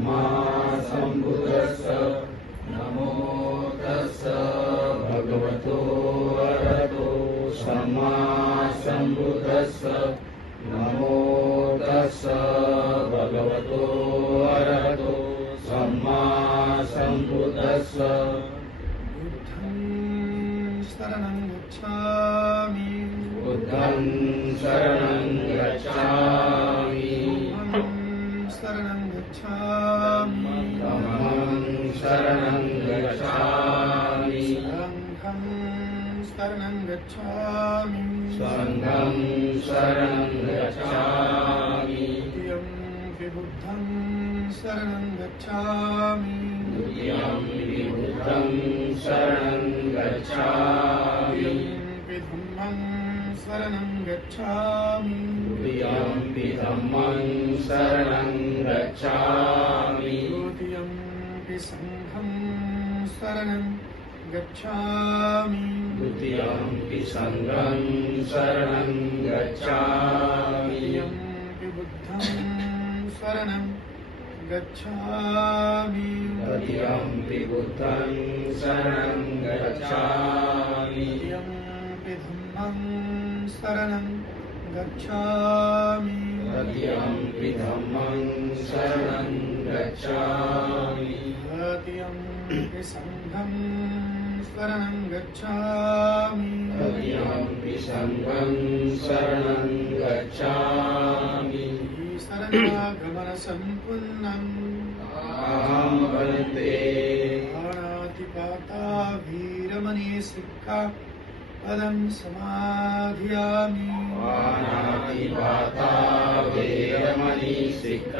सम्मा सम्बुद्धस्स नमो तस्स भगवतो अरहतो सम्मा सम्बुद्धस्स नमो तस्स भगवतो अरहतो सम्मा सम्बुद्धस्स बुद्धं शरणं गच्छामि बुद्धं शरणं गच्छामि शरणं गच्छामि धम्मं शरणं गच्छामि संघं शरणं गच्छामि संघं शरणं गच्छामि द्वितीयं बुद्धं शरणं गच्छामि द्वितीयं बुद्धं शरणं गच्छामि धम्मं शरणं गच्छामि द्वितीयं धम्मं शरणं गच्छामि तृतीयं संघं शरणं गच्छामि द्वितीयं संघं शरणं गच्छामि तृतीयं बुद्धं शरणं गच्छामि तृतीयं बुद्धं शरणं गच्छामि तृतीयं धम्मं शरणं गच्छामि तृतीयं धम्मं शरणं गच्छामि तृतीयं संघं शरणं गच्छामि तृतीयं संघं शरणं गच्छामि शरणागमनसम्पन्नम् अहं वन्दे पाणातिपाता वीरमणि सिक्खा पदं समाधियामि पाणातिपाता वेरमणि सिक्खा